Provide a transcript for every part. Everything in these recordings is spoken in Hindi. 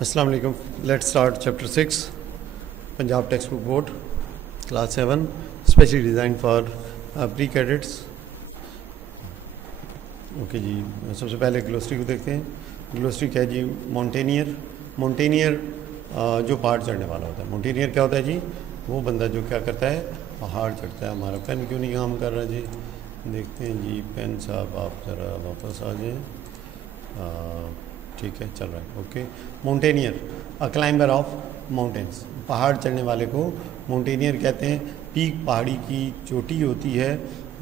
अस्सलाम वालेकुम। Let's start chapter 6 Punjab text book board class 7 specially design for pre cadets. Okay जी, सबसे पहले ग्लोसरी को देखते हैं। ग्लोसरी क्या है जी? माउंटेनियर जो पहाड़ चढ़ने वाला होता है। माउंटेनियर क्या होता है जी? वो बंदा जो क्या करता है, पहाड़ चढ़ता है। हमारा पेन क्यों नहीं काम कर रहा जी? देखते हैं जी। पेन साहब आप ज़रा वापस आ जाएँ। ठीक है, चल रहा है। Okay, mountaineer a climber of mountains. पहाड़ चढ़ने वाले को माउंटेनियर कहते हैं। पीक पहाड़ी की चोटी होती है,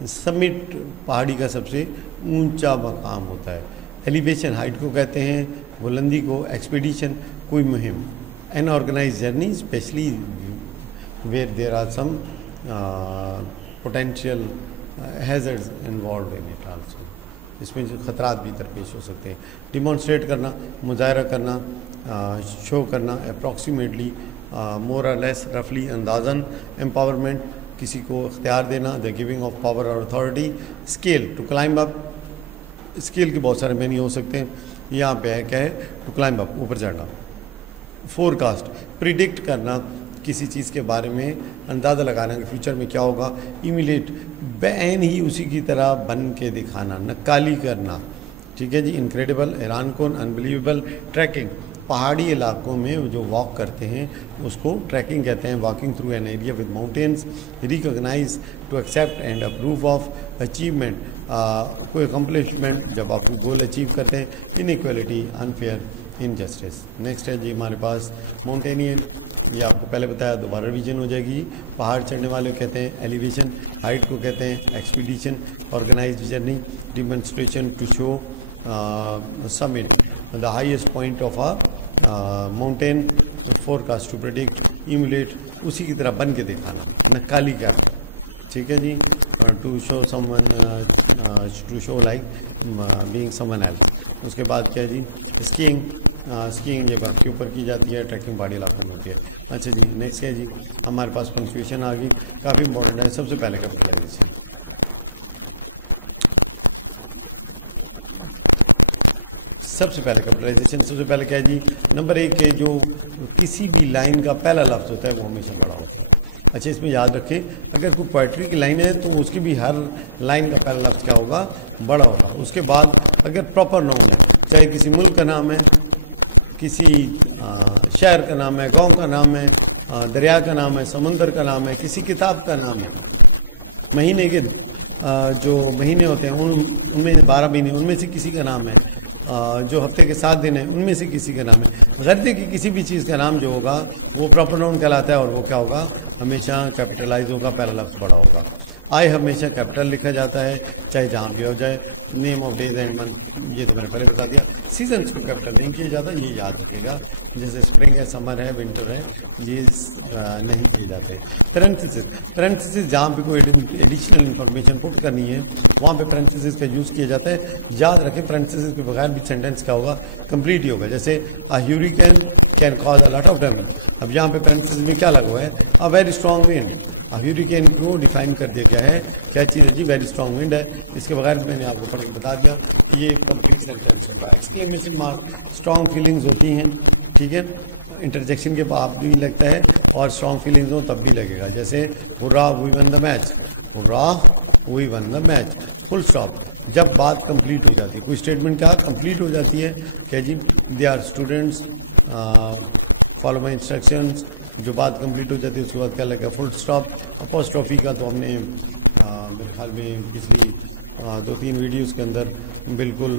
समिट पहाड़ी का सबसे ऊंचा मकाम होता है। एलिवेशन हाइट को कहते हैं, बुलंदी को। एक्सपीडिशन कोई मुहिम। An organized journey specially where there are some potential hazards involve in it also. इसमें जो खतरात भी दरपेश हो सकते हैं। डिमॉन्स्ट्रेट करना, मुजाहरा करना, शो करना। अप्रॉक्सीमेटली, मोर और लेस, रफली, अंदाज़न। एम्पावरमेंट किसी को इख्तियार देना, द गिविंग ऑफ पावर और authority. Scale to climb up. Scale के बहुत सारे मैनी हो सकते हैं। यहाँ पे है क्या है? टू क्लाइंब अप, ऊपर चढ़ना। फोरकास्ट प्रिडिक्ट करना, किसी चीज़ के बारे में अंदाज़ा लगाना कि फ्यूचर में क्या होगा। इमिलेट बैन ही उसी की तरह बन के दिखाना, नक्काली करना। ठीक है जी। इनक्रेडिबल, हैरान कौन, अनबिलीवेबल। ट्रैकिंग पहाड़ी इलाकों में जो वॉक करते हैं उसको ट्रैकिंग कहते हैं। Walking through an area with mountains. Recognize to accept and approve of. Achievement कोई अकम्पलिशमेंट जब आप गोल अचीव करते हैं। Inequality, unfair, injustice. नेक्स्ट है जी हमारे पास माउंटेनियर। ये आपको पहले बताया, दोबारा रिवीजन हो जाएगी। पहाड़ चढ़ने वाले को कहते हैं एलिवेशन, हाइट को कहते हैं expedition, organized journey, demonstration to show, summit the highest point of a mountain, forecast to predict, emulate उसी की तरह बन के दिखाना, नक्काली करना। ठीक है जी। To show someone, to show like being someone else. उसके बाद क्या है जी? स्कीइंग। स्कीइंग ये बर्फ के ऊपर की जाती है, ट्रैकिंग पहाड़ी इलाकों में होती है। अच्छा जी, नेक्स्ट है जी हमारे पास पंक्चुएशन आ गई, काफ़ी इंपॉर्टेंट है। सबसे पहले कैपिटलाइजेशन। सबसे पहले क्या है जी? नंबर 1 के जो किसी भी लाइन का पहला लफ्ज़ होता है वो हमेशा बड़ा होता है। अच्छा, इसमें याद रखें, अगर कोई पोइट्री की लाइन है तो उसकी भी हर लाइन का पहला लफ्ज़ क्या होगा? बड़ा होगा। उसके बाद अगर प्रॉपर नाउन है, चाहे किसी मुल्क का नाम है, किसी शहर का नाम है, गांव का नाम है, दरिया का नाम है, समंदर का नाम है, किसी किताब का नाम है, महीने के जो महीने होते हैं उनमें 12 महीने, उनमें से किसी का नाम है, जो हफ्ते के 7 दिन है उनमें से किसी का नाम है। गर्दे की किसी भी चीज़ का नाम जो होगा वो प्रॉपर नाउन कहलाता है और वो क्या होगा? हमेशा कैपिटलाइज होगा, पहला लफ्ज़ बड़ा होगा। आई हमेशा कैपिटल लिखा जाता है, चाहे जहाँ भी हो जाए। Name of days and month, ये तो मैंने पहले बता दिया। सीजन्स को कैपिटल नहीं किया जाता, ये याद रखेगा। जैसे स्प्रिंग है, समर है, विंटर है, ये नहीं किए जाते। पैरेंथेसिस जहाँ पे कोई एडिशनल इन्फॉर्मेशन पुट करनी है वहाँ पे पैरेंथेसिस का यूज़ किया जाता है। याद रखें, पैरेंथेसिस के बगैर भी सेंटेंस क्या होगा? कंप्लीट ही होगा। जैसे a hurricane can cause a lot of damage. अब यहाँ पे पैरेंथेसिस में क्या लगा हुआ है? A very strong wind. A hurricane को डिफाइन कर दिया गया है, क्या चीज़ है जी? वेरी स्ट्रॉन्ग विंड है। इसके बगैर मैंने आपको पढ़ के बता दिया, ये कंप्लीट सेंटेंस होगा। एक्सक्लेमेशन मार्क, स्ट्रॉन्ग फीलिंग्स होती हैं। ठीक है, इंटरजेक्शन के बाद भी लगता है और स्ट्रॉन्ग फीलिंग्स हो तब भी लगेगा। जैसे hurrah we won the match, hurrah we won the match, full stop. जब बात कंप्लीट हो जाती है, कोई स्टेटमेंट क्या कंप्लीट हो जाती है, क्या जी? They are students follow my instructions. जो बात कंप्लीट हो जाती है उसके बाद क्या लगेगा? Full stop. अपोस्ट्रोफी का तो हमने मेरे ख्याल में पिछली 2-3 वीडियोज़ के अंदर बिल्कुल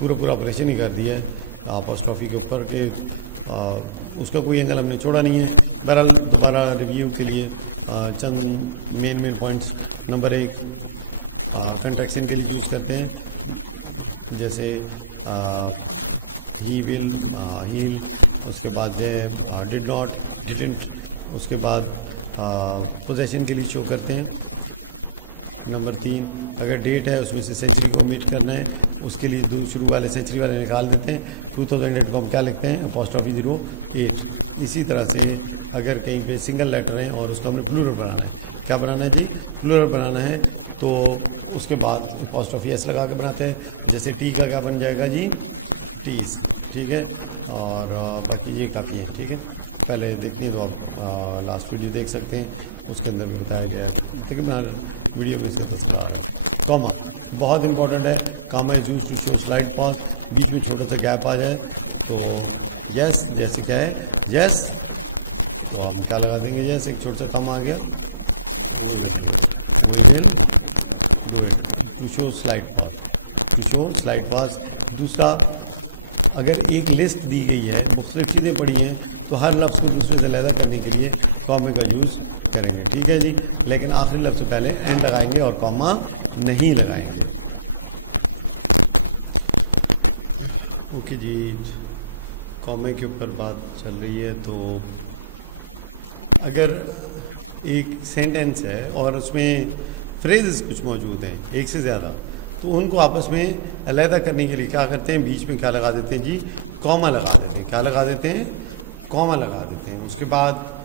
पूरा ऑपरेशन ही कर दिया है अपोस्ट्रोफी के ऊपर के उसका कोई एंगल हमने छोड़ा नहीं है। बहरहाल दोबारा रिव्यू के लिए चंद मेन पॉइंट्स। नंबर 1 कंट्रैक्शन के लिए यूज़ करते हैं, जैसे ही विल, हील। उसके बाद है डिड नॉट, डिडंट। उसके बाद पोजेशन के लिए शो करते हैं। नंबर 3 अगर डेट है उसमें से सेंचुरी को ओमिट करना है, उसके लिए शुरू वाले सेंचुरी वाले निकाल देते हैं। 2008 को हम क्या लिखते हैं? अपोस्ट्रोफी 08। इसी तरह से अगर कहीं पे सिंगल लेटर है और उसको हमने प्लूरल बनाना है, क्या बनाना है जी? प्लूरल बनाना है, तो उसके बाद अपोस्ट्रोफी एस लगा के बनाते हैं। जैसे टी का क्या बन जाएगा जी? टीज। ठीक है। और बाकी ये काफ़ी है, ठीक है। पहले देखनी है तो आप लास्ट वीडियो देख सकते हैं, उसके अंदर भी बताया गया है, तकरीबन वीडियो में इसका तस्करा आ रहा है। कॉमा बहुत इंपॉर्टेंट है, comma is used to show slide pause, बीच में छोटा सा गैप आ जाए तो यस, जैसे क्या है यस, तो हम क्या लगा देंगे, यस एक छोटा सा कॉमा आ गया, we will do it to show slide pause, to show slide pause. दूसरा, अगर एक लिस्ट दी गई है, मुख्तलिफ चीज़ें पड़ी हैं, तो हर लफ्ज़ को दूसरे से अलग करने के लिए कॉमे का यूज़ करेंगे, ठीक है जी। लेकिन आखिरी लफ्ज़ से पहले एंड लगाएंगे और कॉमा नहीं लगाएंगे। ओके जी, कॉमे के ऊपर बात चल रही है। तो अगर एक सेंटेंस है और उसमें फ्रेजेस कुछ मौजूद हैं, एक से ज़्यादा, तो उनको आपस में अलहदा करने के लिए क्या करते हैं, बीच में क्या लगा देते हैं जी, कॉमा लगा देते हैं। क्या लगा देते हैं, कॉमा लगा देते हैं। उसके बाद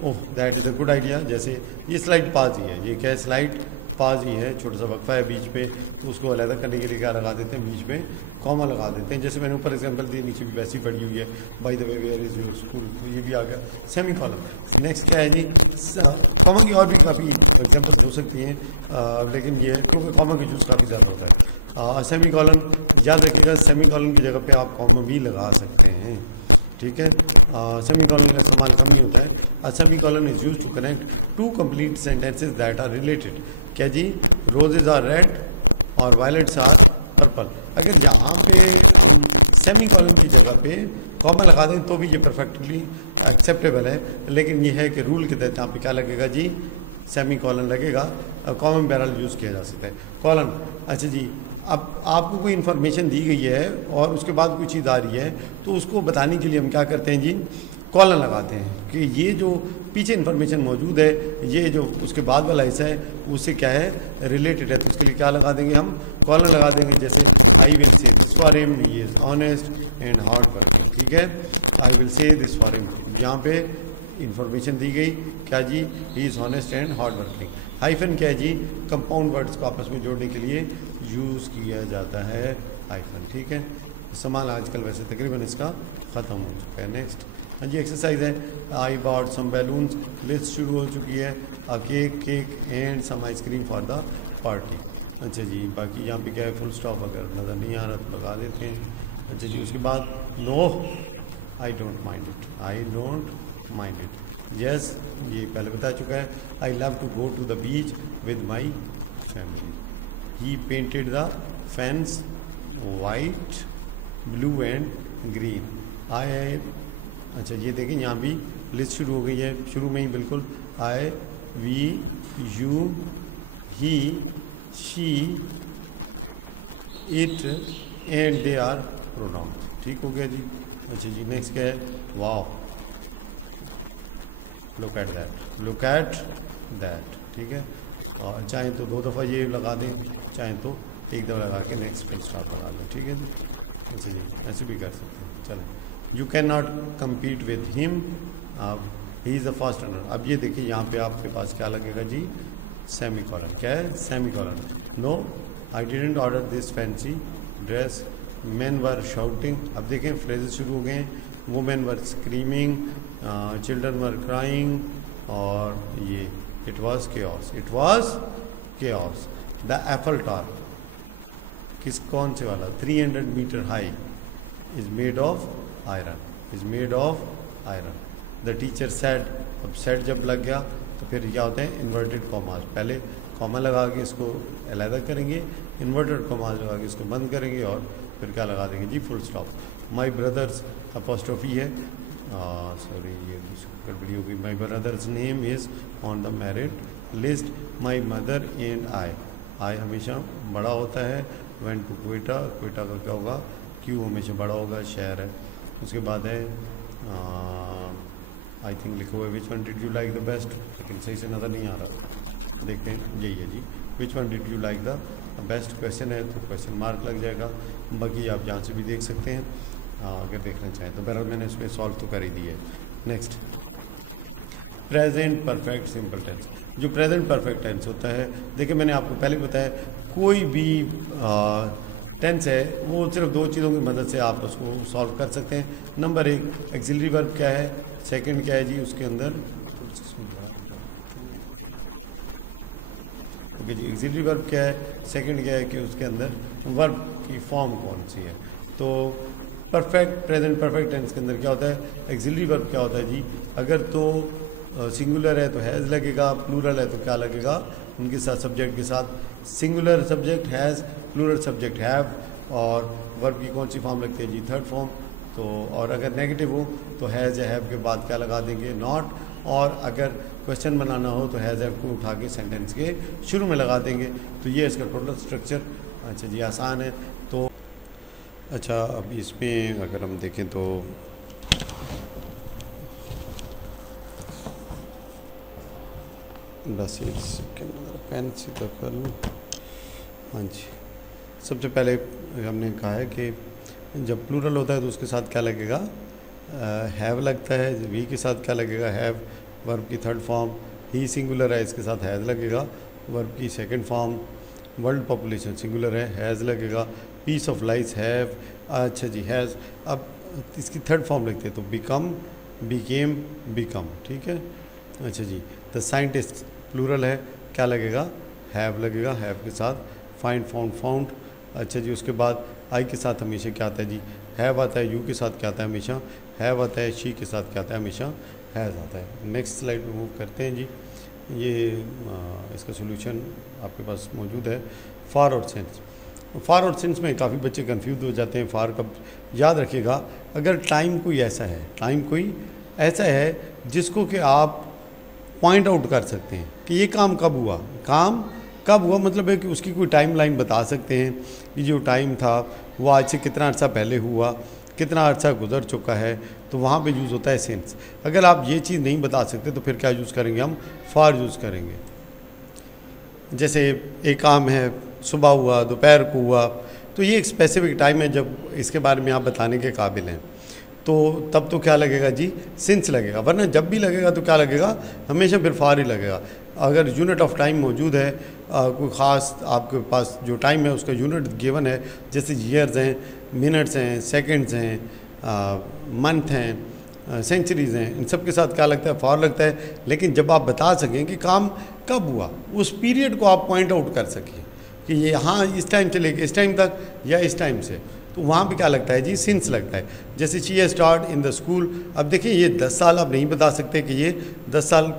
oh that is a good idea. जैसे ये स्लाइड पास ही है, ये क्या है, स्लाइड पास ही है, छोटा सा वक्फा है बीच पे, तो उसको अलहदा करने के लिए क्या लगा देते हैं, बीच में कॉमा लगा देते हैं। जैसे मैंने ऊपर एग्जांपल दी, नीचे भी वैसी पड़ी हुई है, by the way where is your school, तो ये भी आ गया सेमी कॉलम। नेक्स्ट क्या है जी, कॉमा की और भी काफ़ी एग्जांपल्स हो सकती हैं, लेकिन ये क्योंकि कॉमा का यूज़ काफ़ी ज़्यादा होता है। सेमी कॉलन याद रखिएगा, सेमी कॉलन की जगह पे आप कॉमा भी लगा सकते हैं, ठीक है। सेमी कॉलन का इस्तेमाल कम ही होता है। Semi colon is use to connect two complete sentences that are related. क्या जी, रोजेज आर रेड और वायलेट्स आर पर्पल। अगर यहाँ पे हम सेमी कॉलन की जगह पे कॉमा लगा दें तो भी ये परफेक्टली एक्सेप्टेबल है, लेकिन ये है कि रूल के तहत यहाँ पे क्या लगेगा जी, सेमी कॉलन लगेगा। कॉमन बैरल यूज़ किया जा सकता है। कॉलन, अच्छा जी, अब आपको कोई इन्फॉर्मेशन दी गई है और उसके बाद कोई चीज़ आ रही है, तो उसको बताने के लिए हम क्या करते हैं जी, कॉलन लगाते हैं कि ये जो पीछे इन्फॉर्मेशन मौजूद है, ये जो उसके बाद वाला हिस्सा है उससे क्या है, रिलेटेड है, तो उसके लिए क्या लगा देंगे, हम कॉलन लगा देंगे। जैसे I will say this for him, he is honest and hard working, ठीक है। I will say this for him, यहाँ पे इंफॉर्मेशन दी गई, क्या जी, he is honest and hard working. Hyphen क्या है जी, कंपाउंड वर्ड्स को आपस में जोड़ने के लिए यूज़ किया जाता है हाइफन, ठीक है। इस्तेमाल आजकल वैसे तकरीबन इसका ख़त्म हो चुका है। नेक्स्ट, हाँ जी, एक्सरसाइज है, I bought some balloons, list शुरू हो चुकी है, a cake and some ice cream for the party. अच्छा जी, बाकी यहाँ पे क्या है, फुल स्टॉप अगर नज़र नहीं आ रहा तो लगा देते हैं। अच्छा जी, उसके बाद no, I don't mind it, I don't mind it. Yes, ये पहले बता चुका है। I love to go to the beach with my family. He painted the fence white, blue and green. I, अच्छा ये देखें यहाँ भी लिस्ट शुरू हो गई है, शुरू में ही बिल्कुल, I, we, you, he, she, it and they are pronoun, ठीक हो गया जी। अच्छा जी, नेक्स्ट क्या है, wow, look at that, look at that, ठीक है। और चाहे तो 2 दफ़ा ये लगा दें, चाहे तो एक दफ़ा लगा के नेक्स्ट पे स्टॉप लगा दें, ठीक है जी। अच्छा जी, ऐसे भी कर सकते हैं। चलो, you can not compete with him, he is the first runner. अब ये देखिए यहाँ पे आपके पास क्या लगेगा जी, सेमी कॉलन। क्या है, semi colon. No, I didn't order this fancy dress, man were shouting. अब देखें फ्रेजेस शुरू हो गए हैं, women were screaming, children were crying, और ये it was chaos, it was chaos. The Eiffel tower, किस कौन से वाला, 300 metre high, is made of iron, is made of iron. The teacher said, अब सेड जब लग गया तो फिर क्या होते हैं, इन्वर्टेड कॉमास, पहले कॉमा लगा के इसको अलहदा करेंगे, इन्वर्टेड कॉमास लगा के इसको बंद करेंगे, और फिर क्या लगा देंगे जी, full stop. My brothers, apostrophe है, सॉरी ये गड़बड़ी हो गई। My brother's name is on the merit list, my mother and I हमेशा बड़ा होता है। वेंट टू क्वेटा, क्वेटा का क्या होगा, क्यू हमेशा बड़ा होगा, शहर है। उसके बाद है आई थिंक लिखा हुआ है, विच one did you like the best, लेकिन सही से नज़र नहीं आ रहा, देखते हैं, यही है जी, which one did you like the best. Question है तो क्वेश्चन मार्क लग जाएगा, बाकी आप यहाँ से भी देख सकते हैं अगर देखना चाहें तो। बहरहाल मैंने इसमें सॉल्व तो कर ही दी है। Next, present perfect simple tense. जो प्रेजेंट परफेक्ट टेंस होता है, देखिए मैंने आपको पहले बताया, कोई भी टेंस है वो सिर्फ दो चीज़ों की मदद से आप उसको सॉल्व कर सकते हैं। नंबर एक, एक्सिलरी वर्ब क्या है, सेकंड क्या है जी उसके अंदर, ओके जी, एक्सिलरी वर्ब क्या है, सेकंड क्या है कि उसके अंदर वर्ब की फॉर्म कौन सी है। तो परफेक्ट प्रेजेंट परफेक्ट टेंस के अंदर क्या होता है, एक्सिलरी वर्ब क्या होता है जी, अगर तो सिंगुलर है तो हैज़ लगेगा, प्लूरल है तो क्या लगेगा, उनके साथ सब्जेक्ट के साथ singular subject has, plural subject have, और वर्ब की कौन सी फॉर्म लगती है जी, थर्ड फॉर्म। तो और अगर नेगेटिव हो तो हैज़ या हैव के बाद क्या लगा देंगे, नॉट, और अगर क्वेश्चन बनाना हो तो हैज़ हैव को उठा के सेंटेंस के शुरू में लगा देंगे। तो ये इसका टोटल स्ट्रक्चर, अच्छा जी आसान है। तो अच्छा अब इसमें अगर हम देखें तो बस एक सेकेंड पेन से तो कर लूँ। हाँ जी, सबसे पहले हमने कहा है कि जब प्लूरल होता है तो उसके साथ क्या लगेगा, हैव लगता है, वी के साथ क्या लगेगा, हैव, वर्ब की थर्ड फॉर्म, ही सिंगुलर है इसके साथ हैज़ लगेगा, वर्ब की second form, world population singular है हैज़ लगेगा, पीस ऑफ लाइस हैव, अच्छा जी हैज़, अब इसकी थर्ड फॉर्म लगती है तो बिकम, बिकेम, बिकम, ठीक है। अच्छा जी, द साइंटिस्ट प्लूरल है, क्या लगेगा, हैव लगेगा, हैव के साथ, फाइंड फाउंड फाउंड, अच्छा जी उसके बाद आई के साथ हमेशा क्या आता है जी, हैव आता है, यू के साथ क्या आता है हमेशा, हैव आता है, शी के साथ क्या आता है हमेशा, हैज़ आता है। नेक्स्ट स्लाइड पे मूव करते हैं जी, ये इसका सोल्यूशन आपके पास मौजूद है। फॉर और सिंस, फॉर और सिंस में काफ़ी बच्चे कंफ्यूज हो जाते हैं। फॉर कब, याद रखिएगा अगर टाइम कोई ऐसा है, टाइम कोई ऐसा है जिसको कि आप पॉइंट आउट कर सकते हैं कि ये काम कब हुआ, काम कब हुआ मतलब है कि उसकी कोई टाइम लाइन बता सकते हैं कि जो टाइम था वो आज से कितना अर्सा पहले हुआ, कितना अर्सा गुजर चुका है, तो वहाँ पे यूज़ होता है सिंस। अगर आप ये चीज़ नहीं बता सकते तो फिर क्या यूज़ करेंगे, हम फॉर यूज़ करेंगे। जैसे एक काम है सुबह हुआ, दोपहर को हुआ, तो ये एक स्पेसिफिक टाइम है जब इसके बारे में आप बताने के काबिल हैं, तो तब तो क्या लगेगा जी, सिंस लगेगा, वरना जब भी लगेगा तो क्या लगेगा, हमेशा फिर फॉर ही लगेगा। अगर यूनिट ऑफ टाइम मौजूद है, कोई ख़ास आपके पास जो टाइम है उसका यूनिट गिवन है, जैसे ईयर्स हैं, मिनट्स हैं, सेकंड्स हैं, मंथ हैं, सेंचुरीज़ हैं, इन सब के साथ क्या लगता है, फॉर लगता है। लेकिन जब आप बता सकें कि काम कब हुआ, उस पीरियड को आप पॉइंट आउट कर सकें कि ये हाँ इस टाइम से लेके इस टाइम तक या इस टाइम से, तो वहाँ पे क्या लगता है जी, सिंस लगता है। जैसे she has start in the school, अब देखिए ये 10 साल आप नहीं बता सकते कि ये 10 साल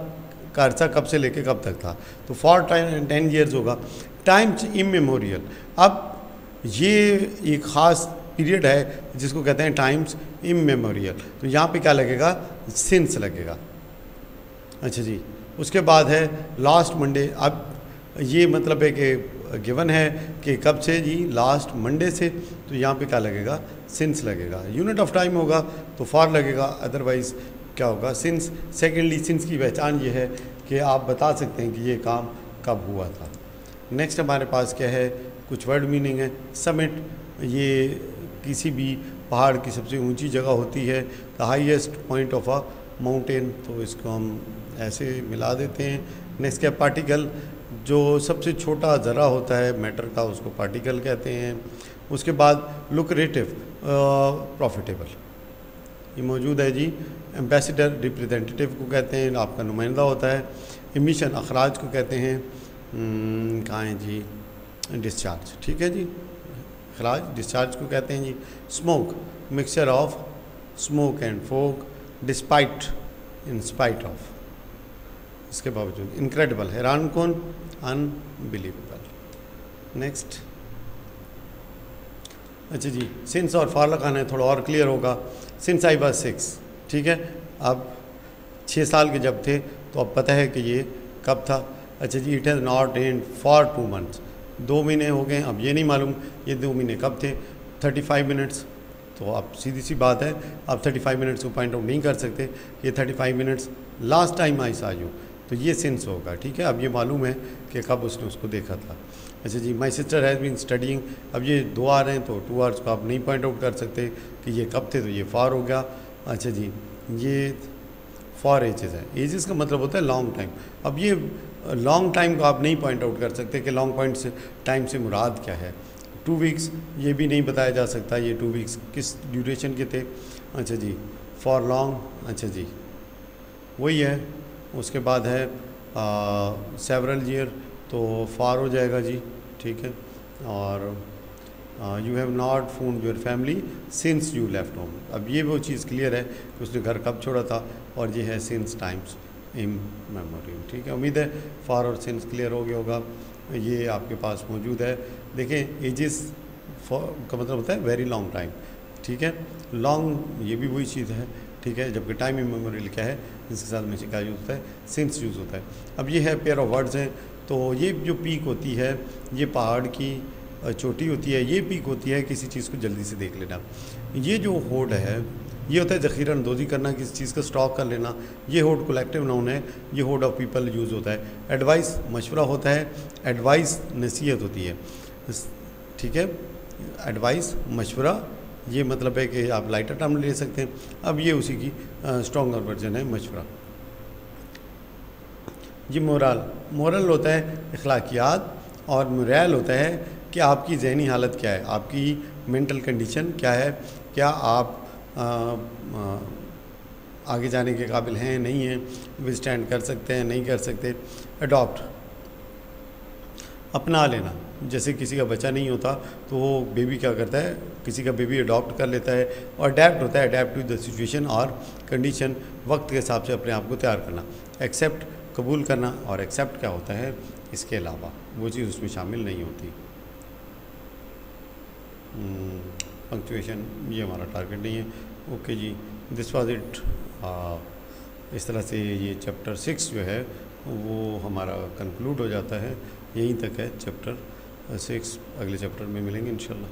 का अर्सा कब से लेके कब तक था, तो फॉर 10 ईयर्स होगा। टाइम्स इमेमोरियल, अब ये एक ख़ास पीरियड है जिसको कहते हैं टाइम्स इमेमोरियल, तो यहाँ पे क्या लगेगा, सिंस लगेगा। अच्छा जी, उसके बाद है लास्ट मंडे, अब ये मतलब है कि गिवन है कि कब से जी, लास्ट मंडे से, तो यहाँ पे क्या लगेगा, सिंस लगेगा। यूनिट ऑफ टाइम होगा तो फॉर लगेगा, अदरवाइज़ क्या होगा, सिंस। सेकेंडली सिंस की पहचान ये है कि आप बता सकते हैं कि ये काम कब हुआ था। नेक्स्ट हमारे पास क्या है, कुछ वर्ड मीनिंग है। समिट, ये किसी भी पहाड़ की सबसे ऊंची जगह होती है, the highest point of a mountain, तो इसको हम ऐसे मिला देते हैं। नेक्स्ट क्या, पार्टिकल, जो सबसे छोटा ज़रा होता है मैटर का उसको पार्टिकल कहते हैं। उसके बाद लुक्रेटिव, प्रॉफिटेबल, ये मौजूद है जी। एम्बेसडर, रिप्रेजेंटेटिव को कहते हैं, आपका नुमाइंदा होता है। एमिशन, अखराज को कहते हैं, कहाँ है जी, डिस्चार्ज, ठीक है जी, अखराज डिस्चार्ज को कहते हैं जी। Smoke, mixture of smoke and fog, despite, in spite of, इसके बावजूद। इनक्रेडिबल, हैरान कौन, अनबिलीवेबल। नेक्स्ट, अच्छा जी, सिंस और फॉर लगाना है, थोड़ा और क्लियर होगा। सिंस आई वाज 6, ठीक है, अब 6 साल के जब थे तो अब पता है कि ये कब था। अच्छा जी, it has not rained for 2 months, 2 महीने हो गए, अब ये नहीं मालूम ये 2 महीने कब थे। 35 मिनट्स, तो अब सीधी सी बात है, आप 35 मिनट्स को पॉइंट आउट नहीं कर सकते, ये 35 मिनट्स लास्ट टाइम आई सा यू, तो ये सिंस होगा, ठीक है। अब ये मालूम है कि कब उसने उसको देखा था। अच्छा जी, my sister has been studying, अब ये 2 आ रहे हैं तो 2 आवर्स को आप नहीं पॉइंट आउट कर सकते कि ये कब थे, तो ये फॉर हो गया। अच्छा जी, ये फॉर एजेस है, एजेस का मतलब होता है लॉन्ग टाइम। अब ये लॉन्ग टाइम को आप नहीं पॉइंट आउट कर सकते कि लॉन्ग पॉइंट से टाइम से मुराद क्या है, 2 वीक्स ये भी नहीं बताया जा सकता, ये 2 वीक्स किस ड्यूरेशन के थे। अच्छा जी, फॉर लॉन्ग, अच्छा जी वही है। उसके बाद है सेवरल ईयर, तो फार हो जाएगा जी, ठीक है। और you have not found your family since you left home. अब ये वो चीज़ क्लियर है कि उसने घर कब छोड़ा था, और ये है सिंस टाइम्स इन मेमोरी, ठीक है। उम्मीद है फार और सिंस क्लियर हो गया होगा, ये आपके पास मौजूद है। देखें एजिस का मतलब होता है वेरी लॉन्ग टाइम, ठीक है। लॉन्ग ये भी वही चीज़ है, ठीक है, जबकि टाइम इन मेमोरी लिखा है इसके साथ में क्या यूज़ होता है, सिंस यूज़ होता है। अब ये है पेयर ऑफ वर्ड्स हैं, तो ये जो पीक होती है ये पहाड़ की चोटी होती है, ये पीक होती है किसी चीज़ को जल्दी से देख लेना। ये जो होड़ है ये होता है ज़ख़ीरा अंदोज़ी करना, किसी चीज़ का स्टॉक कर लेना। ये होड़ कोलेक्टिव नाउन है, ये होड़ ऑफ पीपल यूज़ होता है। एडवाइस मशवरा होता है, एडवाइस नसीहत होती है, ठीक है। एडवाइस मशवरा ये मतलब है कि आप लाइटर टर्म ले सकते हैं। अब ये उसी की स्ट्रॉन्गर वर्जन है मशवरा जी। मोरल होता है अखलाकियात, और मोरल होता है कि आपकी जहनी हालत क्या है, आपकी मेंटल कंडीशन क्या है, क्या आप आगे जाने के काबिल हैं नहीं हैं, विदस्टैंड कर सकते हैं नहीं कर सकते। अडॉप्ट अपना लेना, जैसे किसी का बच्चा नहीं होता तो वो बेबी क्या करता है, किसी का बेबी अडॉप्ट कर लेता है। और अडेप्ट होता है अडेप्ट टू द सिचुएशन और कंडीशन, वक्त के हिसाब से अपने आप को तैयार करना। एक्सेप्ट कबूल करना, और एक्सेप्ट क्या होता है इसके अलावा वो चीज़ उसमें शामिल नहीं होती। पंक्चुएशन ये हमारा टारगेट नहीं है। ओके जी, दिस वाज इट। इस तरह से ये चैप्टर 6 जो है वो हमारा कंक्लूड हो जाता है, यहीं तक है चैप्टर 6। अगले चैप्टर में मिलेंगे इंशाल्लाह।